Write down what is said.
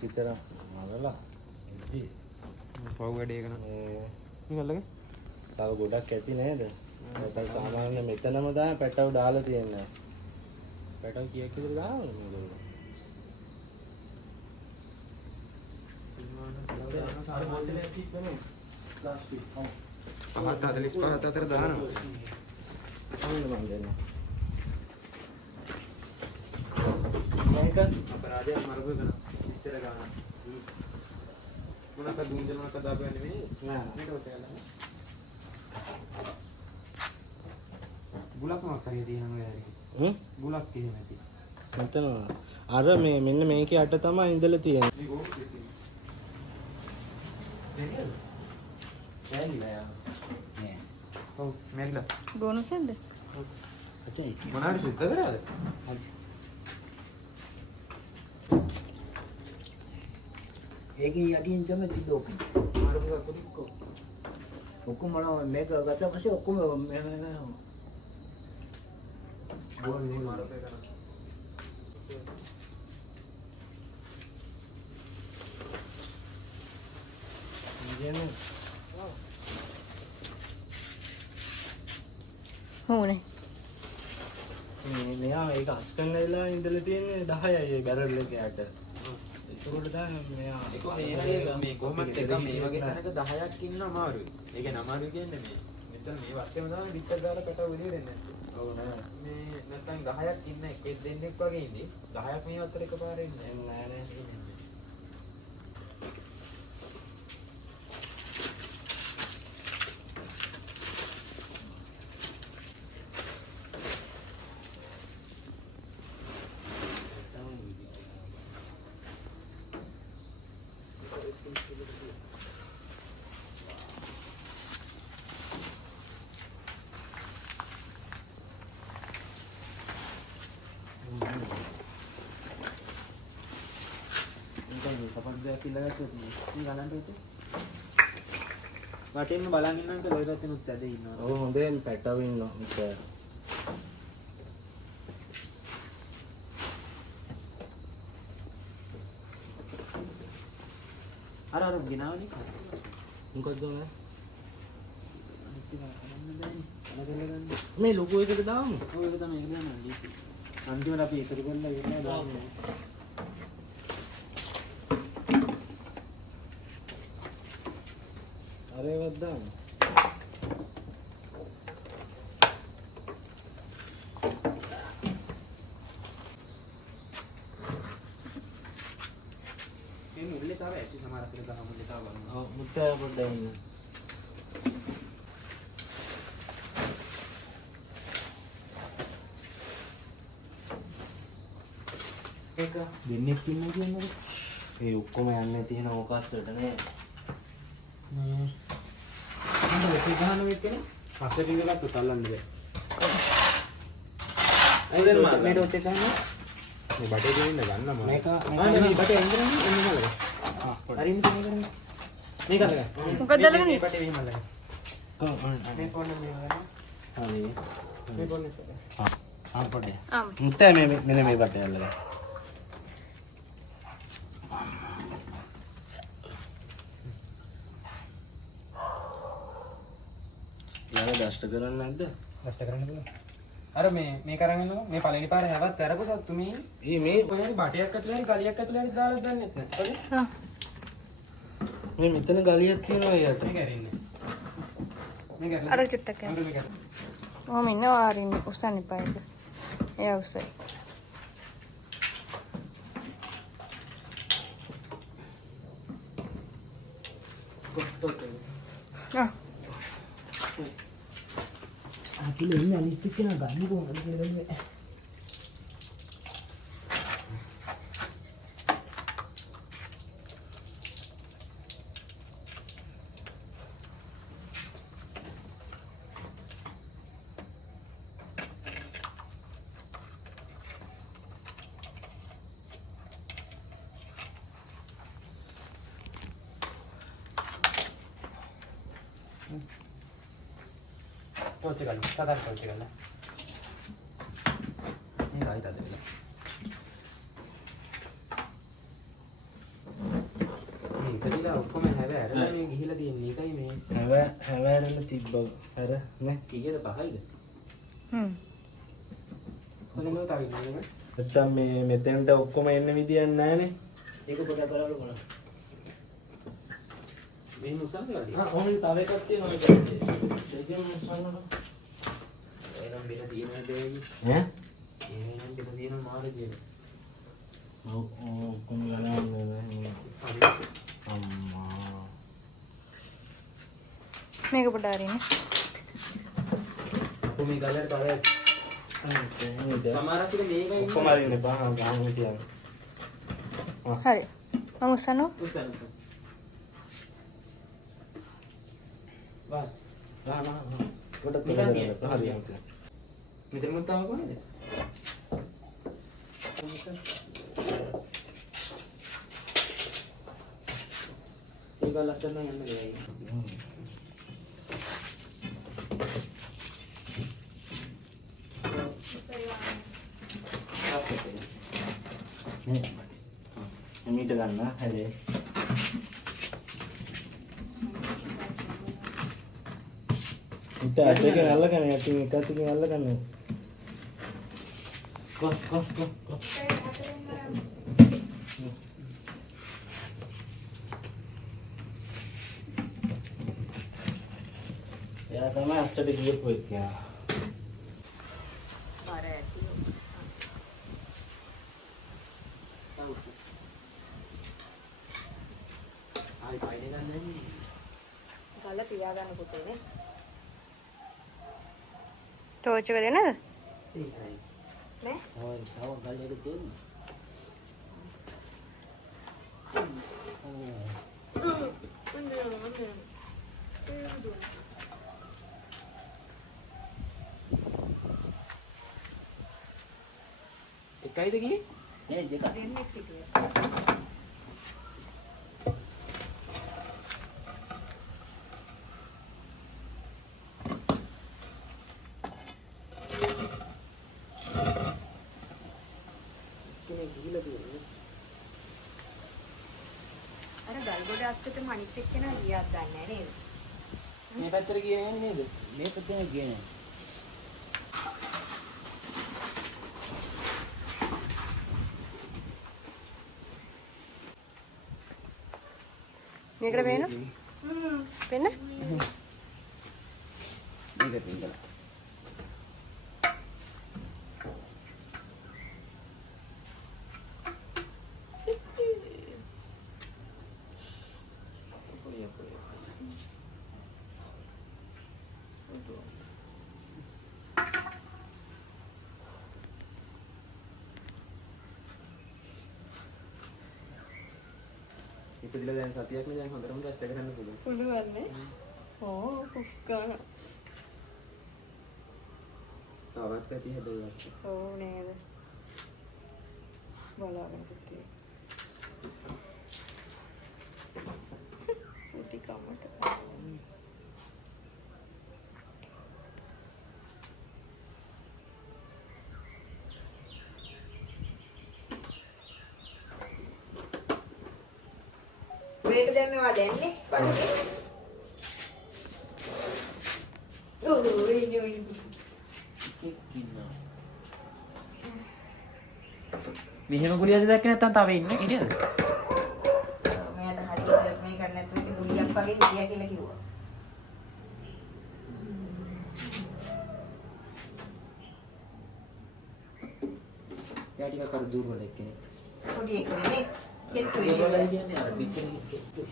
විතර මරලා පව් වැඩේ කරන මේ තව ගොඩක් ඇති නේද? පැටව සාමාන්‍ය මෙතනම තමයි පැටව දාලා තියෙන්නේ. පැටව කීයක් විතර දානවද මේගොල්ලෝ? අර බෝතලයක් තිබ්බනේ ප්ලාස්ටික්. අහත් 45 අතර දානවා. අන්න මම දෙන්නම්. මේක අපරාධයක් මරපු කරන ඉතර ගන්න. මොනක දුන්දල මොනක දාපන්නේ නෙමෙයි. නෑ. මේක ඔතේ බුලක් මොකක් හරි තියෙනවා නේද? බුලක් එහෙම ඇති. මෙතන අර මේ මෙන්න මේකේ අට තමයි ඉඳලා තියෙන්නේ. මේ ගෝස් දෙකේ. නේද? ඇලිලා යා. නෑ. ඔව් මෙරිලා. බෝනස් එකද? අතේ මොනාරි සුද්ධ කරාද? ඒකේ යටින් තමයි තිබ්බ මාරපු සතුටික්කෝ. ඔක්කොම මේක ගත්තා පස්සේ ඔක්කොම බෝල් නේ මාරපේ කරා. ඉන්නේ හොනේ. මෙයා ඒක අස්කන් වෙලා ඉඳලා තියෙන්නේ 10යි ඒ බැරල් එකේ යට. ඒකවල දැන් මෙයා මේ කොහොමද එක මේ වගේ තැනක 10ක් ඉන්න අමාරුයි. ඒ කියන්නේ අමාරුයි කියන්නේ මේ මෙතන මේ වත්තේම තමයි පිටට දාලා පැටව විදිය දෙන්නේ නැත්තේ. ඔව් නෑ. මේ නැත්නම් 10ක් ඉන්න එකෙක් දෙන්නෙක් වගේ ඉන්නේ. 10ක් මේ වත්තේ එකපාරේ ඉන්නේ නෑ නෑ. සපද්දයක් ඉල්ලගත්තොත් මේ ගණන් දෙන්නේ. වටේම බලන් ඉන්නන්ට ලොයි පැත්තෙනුත් ඇද ඉන්නවා. ඔව් හොඳෙන් පැටව ඉන්නවා මෙතන. අර ගිනාවනේ. මොකද උනේ? අනිත් මේ ලොකු එකක දාමු. ඔය එක තමයි ඒක දානවා ලීසි. අන්තිමට අපි එකතු කරලා ඉන්නේ දාන්නේ. අර ඒවත් දාමු. මේ මුල්ලේ තාම ඇටි සමහර අපිට ගහ මුල්ලේ තාම බලන්න. ඔව් මුත්තේ පොඩ්ඩක් ඉන්න. ඒක දෙන්නෙක් ඉන්නවා කියන්නේ. ඒ ඔක්කොම යන්නේ තියෙන ඕකස් වලට නේ. මේ මම ඒක ගහන වෙන්නේ පස්සේ ඉඳලා තල්ලන්න බෑ. අයිදන් මේක ඔතේ ගහන මේ බඩේ ගෙනින්න ගන්න මම. මේක මේ බඩේ එන්නේ එන්නේ නේද? හරි ඉන්නේ මේක. මේක අල්ලගන්න. මොකක්ද අල්ලගන්නේ? මේ බඩේ මෙහෙම අල්ලගන්න. මේ ෆෝන් එක මෙහෙම ගන්න. හරි. මේ ෆෝන් එක. පොඩේ. ආ. මුත්තේ මේ මෙන්න මේ පැත්තේ අල්ලගන්න. යාළුවා දෂ්ට කරන්නේ නැද්ද? කෂ්ට කරන්න පුළුවන්. අර මේ කරන් යනවා මේ පළවෙනි පාර හැවත් අරපුවා තුමී මේ කොහේරි බටයක් ඇතුලේ හරි ගලියක් ඇතුලේ හරි දාලා දන්නේ නැහැ. ආ. මේ මෙතන ගලියක් තියෙනවා යට. මේක ඇරින්නේ. මේක අර කිත්තක. මේක. මම ඉන්නවා අරින් උස්සන්න එපා ඒක. එයා උස්සයි. ආ. අකිල ඉන්න අනිත් එක්කන ගන්න කොහොමද කියලා දන්නේ. ටෝච් එක ගන්න. සාදාන ටෝච් එක ගන්න. මේ රයිට් අද වෙලා. මේ ඉතින්ලා ඔක්කොම හැරලා මේ ගිහිලා තියෙන්නේ. ඒකයි මේ හැවෑරෙන්න තිබ්බ. අර නේ කීයද 5යිද? කොහොමද තව ඉන්නේ? නැත්තම් මේ මෙතෙන්ට ඔක්කොම එන්න විදියක් නැහනේ. ඒක පොඩක් බලන්න බලන්න. මේ මුසාද වැඩි? ඕනේ තව එකක් තියෙනවා ඒක. දෙකම මුස්සන්න. එනම් බිල තියෙන දෙයක්. ඈ? එනම් බිල තියෙන මාර දෙයක්. ඔක්කොම ගලන්නේ අම්මා. මේක පොඩ අරින්න. කොහොමද ගලට තව සමහරක් ටික මේකයි ඔක්කොම අරින්න බා ගාමු තියන්න. හරි. මම උස්සනවා. උසන්න. වා නා පොඩක් නිකන් හරියට. මෙතන මුත් තාම කොහෙද? ඒක ලස්සන යන්න ගියයි. මීට ගන්න හැලේ. ඉත අටක අල්ලගන්න යටින් එකතින් අල්ලගන්න. කො. එයා තමයි අස්සට ගියපු එක්කයා. බර ඇති. ආයි පයින් ගන්න නෑ. ගල තියාගන්න පුතේ නේ. ටෝච් එක දෙන්නද? ඒකයි. නේ? තව ගල් එක තියෙනවා. එකයිද ගියේ? නේ දෙක. දෙන්නෙක් හිටියේ. කෙනෙක් ගිහිලා තියෙන්නේ. අර ගල්ගොඩ අස්සටම අනිත් එක්කෙනා ගියක් දන්නේ නැහැ නේද? මේ පැත්තට ගියේ නෑ නේද? මේ පැත්තේ ගියේ නෑ. මේකට පේන? පේන? මේකට ඉඳලා. ඉතින් දැන් සතියක් නේ දැන් හොඳටම ටෙස්ට් එක කරන්න පුළුවන්. පුළුවන් නේ. ඕ කුක්කන. තවත් පැති හැදෙනවා. ඕ නේද? බලාගෙන පුතේ. පුටි කමට. මේක දැන් මේවා දැන්නේ බලන්න. ඔයි මෙහෙම ගුලියද දැක්කේ නැත්තම් තව ඉන්නේ ඉතින්ද? මම හරියට මේ ගන්න නැතුව ඉතින් ගුලියක් වගේ හිටියා කියලා කිව්වා. යා ටිකක් කර දුර්වල එක්කෙනෙක්. පොඩි එකනේ නේ. කෙට්ටු දුර්වලයි කියන්නේ අර පිටින් කෙට්ටු.